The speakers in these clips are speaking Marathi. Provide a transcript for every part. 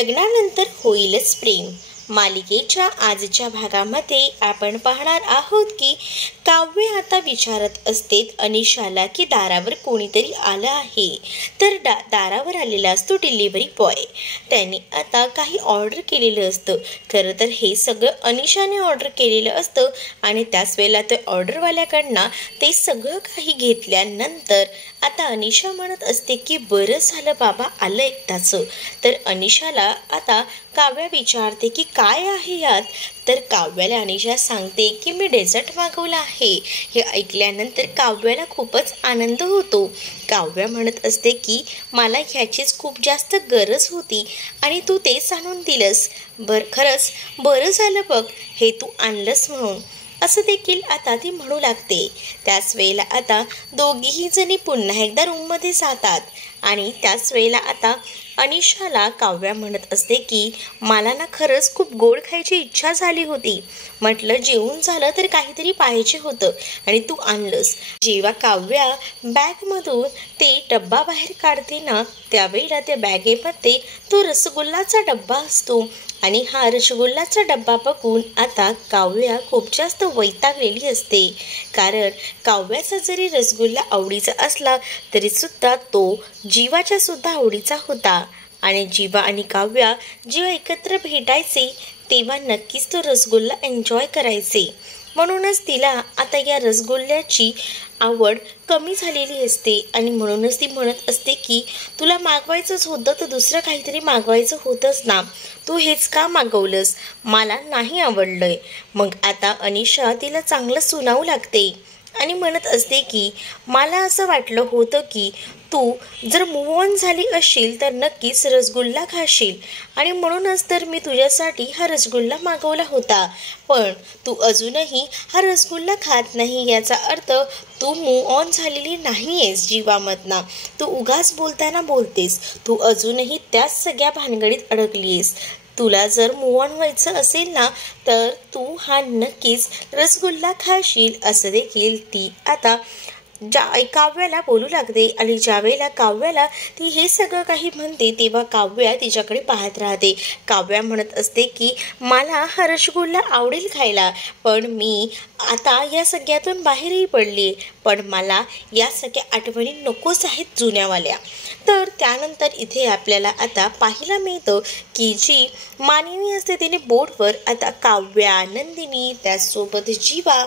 लग्नानंतर होईलच प्रेम मालिकेच्या आजच्या भागामध्ये आपण पाहणार आहोत की काव्य आता विचारत असते अनिशाला की दारावर कोणीतरी आलं आहे. तर दारावर आलेला असतो डिलिव्हरी बॉय. त्याने आता काही ऑर्डर केलेलं असतं. खरं तर हे सगळं अनिशाने ऑर्डर केलेलं असतं आणि त्याच वेळेला ते ऑर्डरवाल्याकडनं ते सगळं काही घेतल्यानंतर आता अनिशा म्हणत असते की बरं झालं बाबा आलं एकदाचं. तर अनिशाला आता काव्या विचारते की काय आहे यात. तर काव्याला अनिशा सांगते की मी डेझर्ट मागवलं आहे. हे ऐकल्यानंतर काव्याला खूपच आनंद होतो. काव्या म्हणत असते की मला ह्याचीच खूप जास्त गरज होती आणि तू तेच आणून दिलंस. खरंच बरं झालं बघ हे तू आणलंस म्हणून, असं देखील आता ती म्हणू लागते. त्याच वेळेला आता दोघीही जणी पुन्हा एकदा रूममध्ये जातात आणि त्याच वेळेला आता अनिशाला काव्या म्हणत असते की मला ना खरंच खूप गोड खायची इच्छा झाली होती. म्हटलं जेवून झालं तर काहीतरी पाहिजे होतं आणि तू आणलंस. जेव्हा काव्या बॅगमधून ते डब्बा बाहेर काढते ना त्यावेळेला त्या बॅगेमध्ये तो रसगुल्लाचा डब्बा असतो आणि हा रसगुल्लाचा डब्बा बघून आता काव्या खूप जास्त वैतागलेली असते. कारण काव्याचा जरी रसगुल्ला आवडीचा असला तरीसुद्धा तो जीवाच्या सुद्धा आवडीचा होता आणि जीवा आणि काव्या जेव्हा एकत्र भेटायचे तेव्हा नक्कीच तो रसगुल्ला एन्जॉय करायचे. म्हणूनच तिला आता या रसगुल्ल्याची आवड कमी झालेली असते आणि म्हणूनच ती म्हणत असते की तुला मागवायचंच होतं तर दुसरं काहीतरी मागवायचं होतंच ना, तू हेच का मागवलंस, मला नाही आवडलंय. मग आता अनिशा तिला चांगलं सुनावू लागते आणि म्हणत असते की मला असं वाटलं होतं की तू जर मूव्ह ऑन झाली असशील तर नक्कीच रसगुल्ला खाशील आणि म्हणूनच तर मी तुझ्यासाठी हा रसगुल्ला मागवला होता. पण तू अजूनही हा रसगुल्ला खात नाही याचा अर्थ तू मूव्ह ऑन झालेली नाही आहेस जीवामधना. तू उगाच बोलताना बोलतेस, तू अजूनही त्याच सगळ्या भानगडीत अडकली आहेस. तुला जर मूव्ह ऑन व्हायचं असेल ना तर तू हा नक्कीच रसगुल्ला खाशील, असं देखील ती आता काव्याला बोलू लागते. आणि ज्यावेळेला काव्याला ती हे सगळं काही म्हणते तेव्हा काव्या तिच्याकडे पाहत राहते. काव्या म्हणत असते की मला हा रसगुल्ला आवडेल खायला, पण मी आता या सगळ्यातून बाहेरही पडली, पण मला या सगळ्या आठवणी नकोच आहेत जुन्यावाल्या. तर त्यानंतर इथे आपल्याला आता पाहायला मिळतं की जी मानिनी असते तिने बोर्डवर आता काव्या, नंदिनी, त्याचसोबत जीवा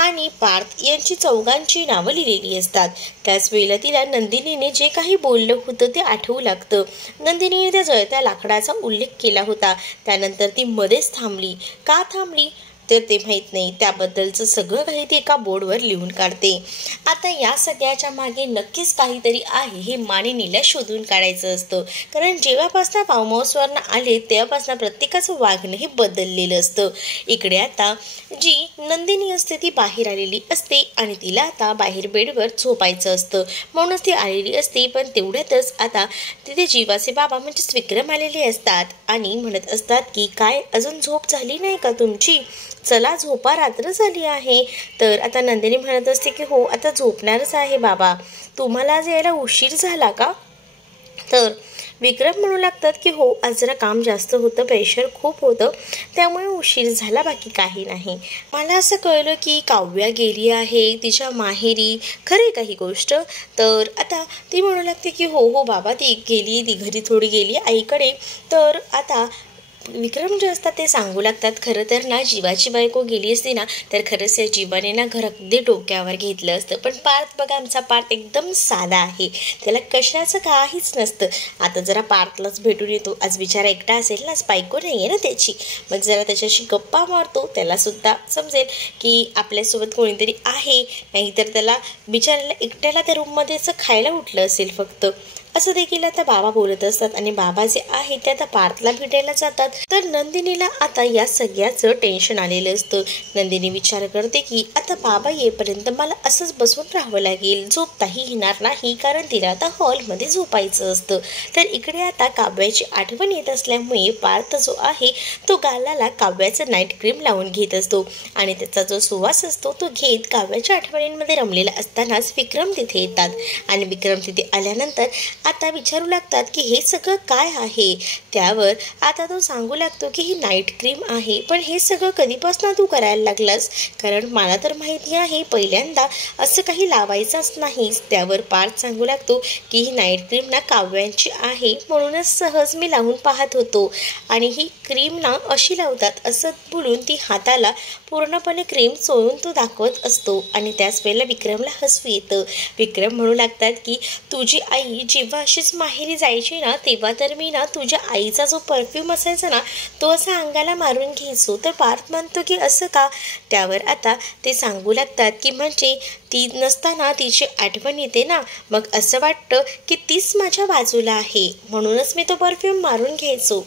आणि पार्थ यांची चौघांची नावं लिहिलेली असतात. त्याच वेळेला तिला नंदिनीने जे काही बोललं होतं ते आठवू लागतं. नंदिनीने त्या जळत्या लाकडाचा उल्लेख केला होता. त्यानंतर ती मध्येच थांबली. का थांबली तर ते माहीत नाही. त्याबद्दलचं सगळं काही ती एका बोर्डवर लिहून काढते. आता या सगळ्याच्या मागे नक्कीच काहीतरी आहे हे मानिनीला शोधून काढायचं असतं. कारण जेव्हापासून फार्म हाऊसवरनं आले तेव्हापासून प्रत्येकाचं वागणं हे बदललेलं असतं. इकडे आता जी नंदिनी असते ती बाहेर आलेली असते आणि तिला आता बाहेर बेडवर झोपायचं असतं. म्हणूनच ती आलेली असते. पण तेवढ्यातच आता तिथे जीवाचे बाबा म्हणजेच विक्रम आलेले असतात आणि म्हणत असतात की काय अजून झोप झाली नाही का तुमची, चला झोपा, रात्र झाली आहे. तर आता नंदिनी म्हणत असते की हो आता झोपणारच आहे बाबा, तुम्हाला आज यायला उशीर झाला का. तर विक्रम म्हणू लागतात की हो आज जरा काम जास्त होतं, प्रेशर खूप होतं त्यामुळे उशीर झाला, बाकी काही नाही. मला असं कळलं की काव्या गेली आहे तिच्या माहेरी, खरं काही गोष्ट. तर आता ती म्हणू लागते की हो हो बाबा ती गेली, ती घरी थोडी गेली आईकडे. तर आता विक्रम जे असतात ते सांगू लागतात खरं तर ना जीवाची बायको गेली असती ना तर खरंच या जीवाने ना घर अगदी डोक्यावर घेतलं असतं. पण पार्थ बघा, आमचा पार्थ एकदम साधा आहे, त्याला कशाचं काहीच नसतं. आता जरा पार्थलाच भेटून येतो, आज बिचारा एकटा असेल ना, आज बायको नाही आहे ना त्याची, मग जरा त्याच्याशी गप्पा मारतो, त्यालासुद्धा समजेल की आपल्यासोबत कोणीतरी आहे. नाहीतर त्याला बिचारायला एकट्याला त्या रूममध्ये असं खायला उठलं असेल फक्त, असं देखील आता बाबा बोलत असतात. आणि बाबा जे आहे ते आता पार्थला भेटायला जातात. तर नंदिनीला आता या सगळ्याचं टेन्शन आलेलं असतं. नंदिनी विचार करते की आता बाबा येईपर्यंत मला असंच बसून राहावं लागेल, झोपताही येणार नाही कारण तिला आता हॉलमध्ये झोपायचं असतं. तर इकडे आता काव्याची आठवण येत असल्यामुळे पार्थ जो आहे तो गालाला काव्याचं नाईट क्रीम लावून घेत असतो आणि त्याचा जो सुवास असतो तो घेत काव्याच्या आठवणींमध्ये रमलेला असतानाच विक्रम तिथे येतात. आणि विक्रम तिथे आल्यानंतर आता विचारू लागतात की हे सगळं काय आहे. त्यावर आता तो सांगू लागतो की ही नाईट क्रीम आहे. पण हे सगळं कधीपासून तू करायला लागलास, कारण मला तर माहिती आहे पहिल्यांदा असं काही लावायचंच नाही. त्यावर पार्थ सांगू लागतो की ही नाईट क्रीम ना काव्यांची आहे, म्हणूनच सहज मी लावून पाहत होतो आणि ही क्रीम ना अशी लावतात असं बोलून ती हाताला पूर्णपणे क्रीम चोळून तो दाखवत असतो. आणि त्याच वेळेला विक्रमला हसू येतं. विक्रम म्हणू लागतात की तुझी आई जेव्हा अशीच माहेरी जायची ना, तेव्हा तर मी ना तुझ्या आईचा जो परफ्यूम असायचा ना तो असा अंगाला मारून घ्यायचो. तर पार्थ म्हणतो की असं का. त्यावर आता ते सांगू लागतात की म्हणजे ती नसताना तिची आठवण येते ना, मग असं वाटतं की तीच माझ्या बाजूला आहे, म्हणूनच मी तो परफ्यूम मारून घ्यायचो.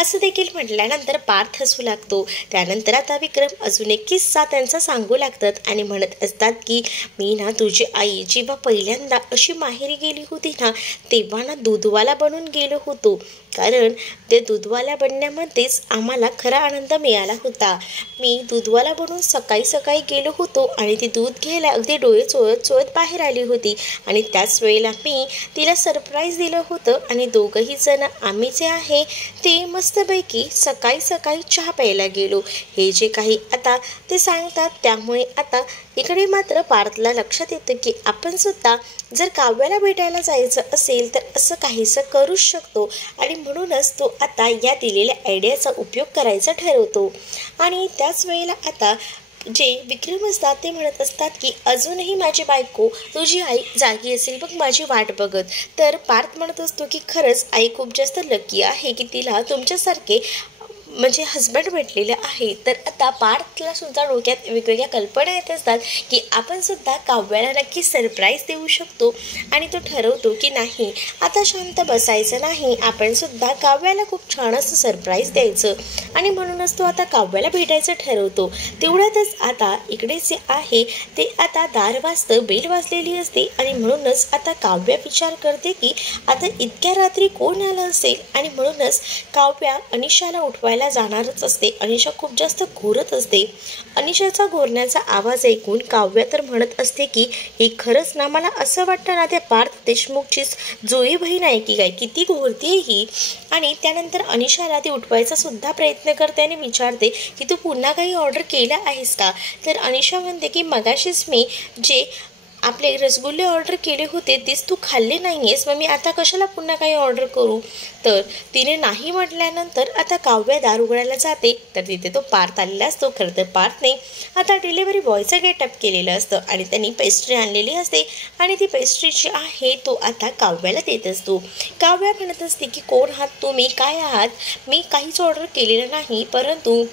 असं देखील म्हटल्यानंतर पार्थ हसू लागतो. त्यानंतर आता विक्रम अजून एक किस्सा त्यांचा सांगू लागतात आणि म्हणत असतात की मी ना तुझी आई जेव्हा पहिल्यांदा अशी माहेरी गेली होती ना, तेव्हा ना दूधवाला बनून गेलो होतो, कारण ते दूधवाला बनण्यामध्येच आम्हाला खरा आनंद मिळाला होता. मी दूधवाला बनून सकाळी सकाळी गेलो होतो आणि ती दूध घ्यायला अगदी डोळे चोळत चोळत बाहेर आली होती आणि त्याच वेळेला मी तिला सरप्राईज दिलं होतं आणि दोघंही जण आम्ही जे आहे ते मस्तपैकी सकाळी सकाळी चहा प्यायला गेलो. हे जे काही आता ते सांगतात, त्यामुळे आता इकडे मात्र पार्थला लक्षात येतं की आपण सुद्धा जर काव्याला भेटायला जायचं असेल तर असं काहीसं करूच शकतो आणि म्हणूनच तो आता या दिलेल्या आयडियाचा उपयोग करायचा ठरवतो. आणि त्याच वेळेला आता जे विक्रम असतात ते म्हणत असतात की अजूनही माझी बायको तुझी आई जागी असेल बघ माझी वाट बघत. तर पार्थ म्हणत असतो की खरंच आई खूप जास्त लकी आहे की तिला तुमच्यासारखे म्हणजे हस्बंड भेटलेलं आहे. तर आता पार्थला सुद्धा डोक्यात वेगवेगळ्या कल्पना येत असतात की आपण सुद्धा काव्याला नक्की सरप्राईज देऊ शकतो आणि तो ठरवतो की नाही आता शांत बसायचं नाही, आपण सुद्धा काव्याला खूप छान असं सरप्राईज द्यायचं आणि म्हणूनच तो आता काव्याला भेटायचं ठरवतो. तेवढ्यातच आता इकडे जे आहे ते आता दार वाजतं, बेल वाजलेली असते आणि म्हणूनच आता काव्या विचार करते की आता इतक्या रात्री कोण आलं असेल आणि म्हणूनच काव्या अनिशाला उठवायला जाणारच असते. अनिशा खूप जास्त घोरत असते. अनिशाचा घोरण्याचा आवाज ऐकून काव्या तर म्हणत असते की ही खरंच ना मला असं वाटतं ना त्या पार्थ देशमुखचीच जुळी बहीण आहे की काय, किती घोरते ही. आणि त्यानंतर अनिशाला ती उठवायचा सुद्धा प्रयत्न करते आणि विचारते की तू पुन्हा काही ऑर्डर केलं आहेस का. तर अनिशा म्हणते की मगाशीच मी जे आपले रसगुल्ले ऑर्डर केले होते तेच तू खाल्ले नाही आहेस, मग मी आता कशाला पुन्हा काही ऑर्डर करू. तर तिने नाही म्हटल्यानंतर आता काव्या दार उघडायला जाते तर तिथे तो पार्थ आलेला असतो. खरं तर पार्थने आता डिलिव्हरी बॉयचं गेटअप केलेलं असतं आणि त्यांनी पेस्ट्री आणलेली असते आणि ती पेस्ट्री जी आहे तो आता काव्याला देत असतो. काव्या म्हणत असते की कोण आहात तुम्ही, काय आहात, मी काहीच ऑर्डर केलेलं नाही. परंतु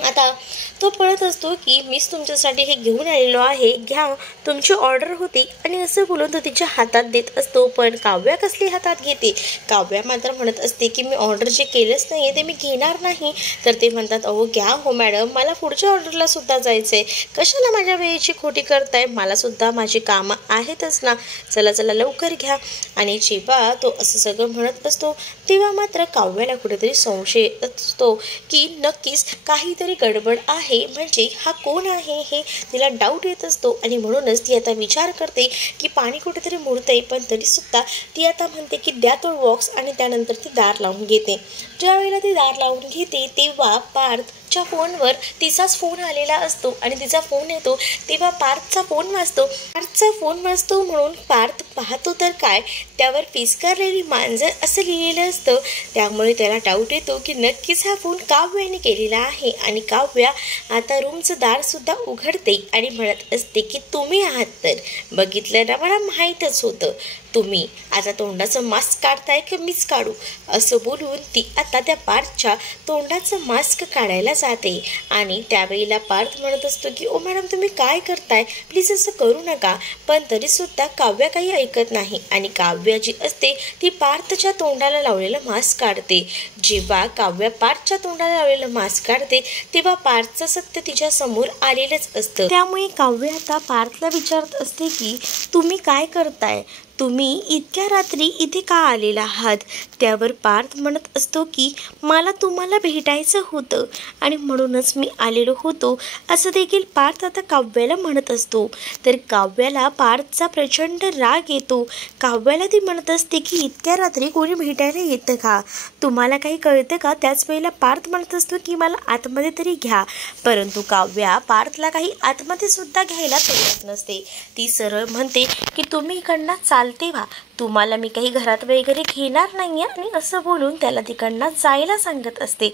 आता तो पळत असतो की मीच तुमच्यासाठी हे घेऊन आलेलो आहे, घ्या तुमची ऑर्डर होती आणि असं बोलून तो तिच्या हातात देत असतो. पण काव्या कसली हातात घेते. काव्या मात्र म्हणत असते की मी ऑर्डर जे केलंच नाही आहे ते मी घेणार नाही. तर ते म्हणतात अहो घ्या हो मॅडम, मला पुढच्या ऑर्डरला सुद्धा जायचं आहे, कशाला माझ्या वेळेची खोटी करताय, मला सुद्धा माझी कामं आहेतच ना, चला चला लवकर घ्या. आणि जेव्हा तो असं सगळं म्हणत असतो तेव्हा मात्र काव्याला कुठेतरी संशय येत असतो की नक्कीच काहीतरी गडबड आहे, म्हणजे हा कोण आहे हे तिला डाऊट येत असतो. आणि म्हणूनच ती आता विचार करते की पाणी कुठेतरी मुरतंय, पण तरीसुद्धा ती आता म्हणते की द्या तो बॉक्स आणि त्यानंतर ती दार लावून घेते. ज्या वेळेला ती दार लावून घेते तेव्हा पार्थच्या फोनवर तिचाच फोन आलेला असतो आणि तिचा फोन येतो तेव्हा पार्थचा फोन वाजतो म्हणून पार्थ पाहतो तर काय, त्यावर पिस्कारलेली मांजर असं लिहिलेलं असतं. त्यामुळे त्याला डाऊट येतो की नक्कीच हा फोन काव्याने केलेला आहे आणि काव्या आता रूमचं दार सुद्धा उघडते आणि म्हणत असते की तुम्ही आहात, तर बघितलं ना मला माहीतच होतं, तुम्ही आता तोंडाचं मास्क काढताय की मीच काढू. असं बोलून ती आता त्या पार्थच्या तोंडाचं मास्क काढायला जाते आणि त्यावेळेला पार्थ म्हणत असतो की ओ मॅडम तुम्ही काय करताय, प्लीज असं करू नका. पण तरीसुद्धा काव्या काही ऐकत नाही आणि काव्या जी असते ती पार्थच्या तोंडाला लावलेलं मास्क काढते. जेव्हा काव्या पार्थच्या तोंडाला लावलेलं मास्क काढते तेव्हा पार्थचं सत्य तिच्या समोर आलेलंच असतं. त्यामुळे काव्या आता पार्थला विचारत असते की तुम्ही काय करताय, तुम्ही इतक्या रात्री इथे का आलेला आहात? त्यावर पार्थ म्हणत असतो की मला तुम्हाला भेटायचं होतं आणि म्हणूनच मी आलेलो होतो, असं देखील पार्थ आता काव्याला म्हणत असतो. तर काव्याला पार्थचा प्रचंड राग येतो. काव्याला ती म्हणत असते की इतक्या रात्री कोणी भेटायला येतं का? तुम्हाला काही कळतं का? त्याच वेळेला पार्थ म्हणत असतो की मला आतमध्ये तरी घ्या. परंतु काव्या पार्थला काही आतमध्ये सुद्धा घ्यायला तयार नसते. ती सरळ म्हणते की तुम्ही इकडनं चालते व्हा, तुम्हाला मी काही घरात वगैरे घेणार नाही आहे, आणि असं बोलून त्याला तिकडनं जायला सांगत असते.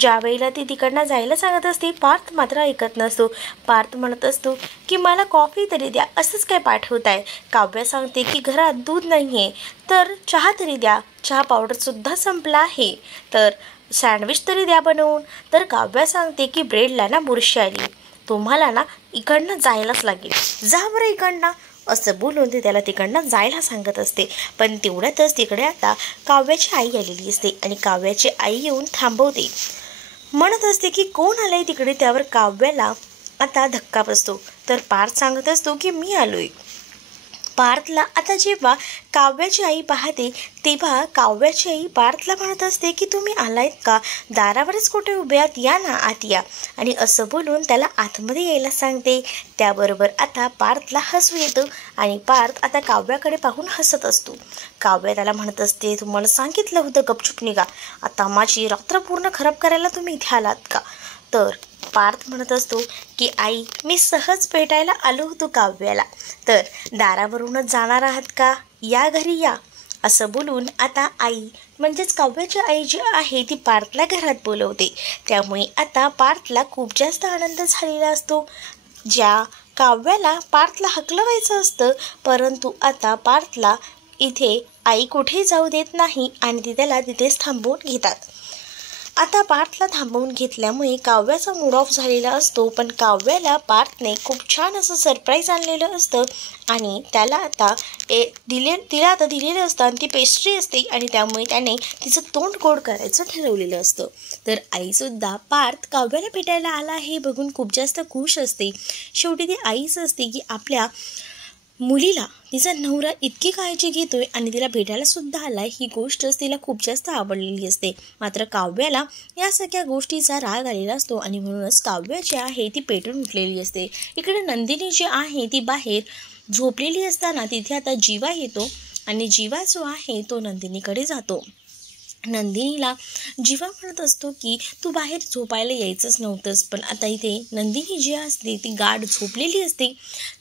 ज्या वेळेला ती तिकडनं जायला सांगत असते, पार्थ मात्र ऐकत नसतो. पार्थ म्हणत असतो की मला कॉफी तरी द्या, असंच काय पाठवत आहे? काव्या सांगते की घरात दूध नाही आहे, तर चहा तरी द्या, चहा पावडरसुद्धा संपला आहे, तर सँडविच तरी द्या बनवून. तर काव्या सांगते की ब्रेडला ना बुरशी आली, तुम्हाला ना इकडनं जायलाच लागेल, जा बरं इकडनं, असं बोलून ते त्याला तिकडनं जायला सांगत असते. पण तेवढ्यातच तिकडे आता काव्याची आई आलेली असते आणि काव्याची आई येऊन थांबवते. म्हणत असते की कोण आलंय तिकडे? त्यावर काव्याला आता धक्का बसतो. तर पार्थ सांगत असतो की मी आलोय. पार्थला आता जेव्हा काव्याची आई पाहते तेव्हा काव्याची आई पार्थला म्हणत असते की तुम्ही आलायत का? दारावरच कुठे उभे आहात, या ना आत या, आणि असं बोलून त्याला आतमध्ये यायला सांगते. त्याबरोबर आता पार्थला हसू येतं आणि पार्थ आता काव्याकडे पाहून हसत असतो. काव्या त्याला म्हणत असते तुम्हाला सांगितलं होतं गपचूप निघा, आता माझी रात्र पूर्ण खराब करायला तुम्ही इथे आलात का? तर पार्थ म्हणत असतो की आई मी सहज भेटायला आलो होतो काव्याला, तर दारावरूनच जाणार आहात का? या घरी या, असं बोलून आता आई म्हणजेच काव्याची आई जी आहे ती पार्थला घरात बोलवते. त्यामुळे आता पार्थला खूप जास्त आनंद झालेला असतो. ज्या काव्याला पार्थला हकलवायचं असतं, परंतु आता पार्थला इथे आई कुठेही जाऊ देत नाही आणि ती त्याला तिथेच थांबवून घेतात. आता पार्थला थांबवून घेतल्यामुळे काव्याचा मूड ऑफ झालेला असतो. पण काव्याला पार्थने खूप छान असं सरप्राईज आणलेलं असतं आणि त्याला आता तिला आता दिलेलं असतं आणि ती पेस्ट्री असते आणि त्यामुळे त्याने तिचं तोंड गोड करायचं ठरवलेलं असतं. तर आईसुद्धा पार्थ काव्याला भेटायला आला हे बघून खूप जास्त खुश असते. शेवटी ती आईच असते की आपल्या मुलीला तिचा नवरा इतकी काळजी घेतोय आणि तिला भेटायला सुद्धा आलाय, ही गोष्टच तिला खूप जास्त आवडलेली असते. मात्र काव्याला या सगळ्या गोष्टीचा राग आलेला असतो आणि म्हणूनच काव्या जी आहे ती पेटून उठलेली असते. इकडे नंदिनी जी आहे ती बाहेर झोपलेली असताना तिथे आता जीवा येतो आणि जीवा जो आहे तो नंदिनीकडे जातो. नंदिनीला जीवा म्हणत असतो की तू बाहेर झोपायला यायचंच नव्हतंस, पण आता इथे नंदिनी जी असते ती गाढ झोपलेली असते.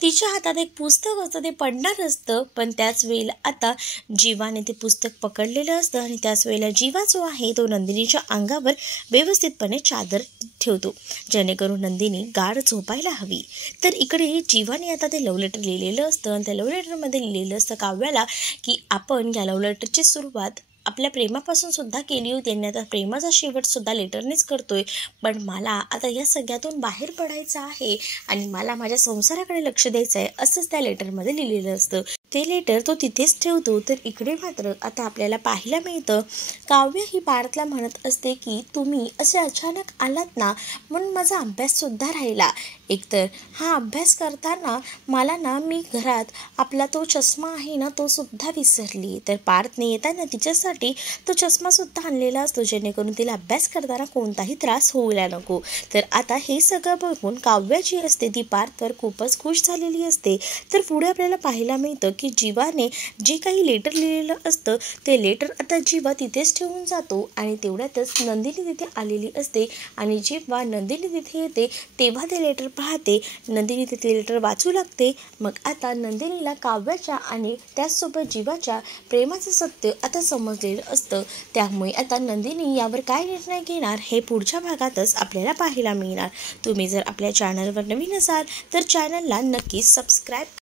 तिच्या हातात एक पुस्तक असतं, ते पडणार असतं, पण त्याच वेळेला आता जीवाने ते पुस्तक पकडलेलं असतं आणि त्याच वेळेला जीवा जो आहे तो नंदिनीच्या अंगावर व्यवस्थितपणे चादर ठेवतो, जेणेकरून नंदिनी गाढ झोपायला हवी. तर इकडे जीवाने आता ते लव्ह लेटर लिहिलेलं असतं आणि त्या लव्ह लेटरमध्ये लिहिलेलं असतं काव्याला की आपण या लव्ह लेटरची सुरुवात आपल्या प्रेमापासून सुद्धा केली होती आणि आता प्रेमाचा शेवटसुद्धा लेटरनेच करतोय, पण मला आता या सगळ्यातून बाहेर पडायचं आहे आणि मला माझ्या संसाराकडे लक्ष द्यायचं आहे, असंच त्या लेटरमध्ये लिहिलेलं असतं. ते लेटर तो तिथेच ठेवतो. तर इकडे मात्र आता आपल्याला पाहायला मिळतं काव्य ही पार्थला म्हणत असते की तुम्ही असे अचानक आलात ना, म्हणून माझा अभ्याससुद्धा राहिला. एकतर हा अभ्यास करताना मला ना मी घरात आपला तो चष्मा आहे ना तो सुद्धा विसरली. तर पार्थने येताना तिच्यासाठी तो चष्मासुद्धा आणलेला असतो, जेणेकरून तिला अभ्यास करताना कोणताही त्रास होऊला नको. तर आता हे सगळं बघून काव्य जी असते ती पार्थवर खूपच खुश झालेली असते. तर पुढे आपल्याला पाहायला मिळतं की जीवाने जे काही लेटर लिहिलेलं असतं ते लेटर आता जीवा तिथेच ठेवून जातो आणि तेवढ्यातच नंदिनी तिथे आलेली असते आणि जेव्हा नंदिनी तिथे येते तेव्हा ते लेटर पाहते. नंदिनी तिथे लेटर वाचू लागते. मग आता नंदिनीला काव्याच्या आणि त्याचसोबत जीवाच्या प्रेमाचं सत्य आता समजलेलं असतं. त्यामुळे आता नंदिनी यावर काय निर्णय घेणार हे पुढच्या भागातच आपल्याला पाहायला मिळणार. तुम्ही जर आपल्या चॅनलवर नवीन असाल तर चॅनलला नक्कीच सबस्क्राईब